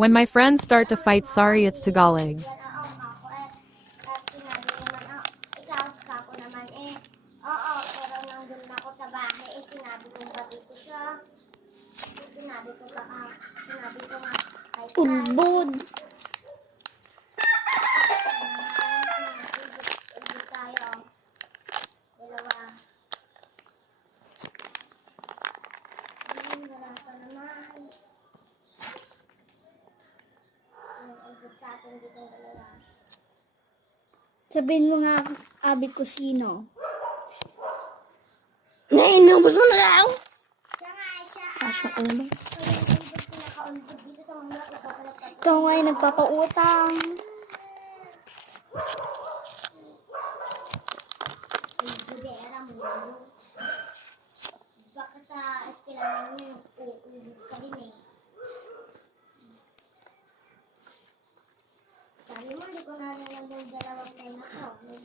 When my friends start to fight, sorry, it's Tagalog. Yan, oo, ako sinabi naman, ikaw, kako naman oo, pero nandun na ako sa bahay, sinabi ko ba dito siya, sinabi ko nga, kay Udbod. Udbod tayo, dalawa. Wala pa naman. Udbod sa atin dito dalawa. Sabihin mo nga, abi ko sino. Ngayon, nabos mo na lang. Siya nga, siya. Asya ko naman. Kaya yung udbod, pinaka-udbod dito sa mga ipapalagpag. Ikaw nga ay nagpapautang. Budera mo yun. Baka sa eskwelahan niya, uubod ka din Sabi mo, hindi ko na lang yung dalawang tayo na to. May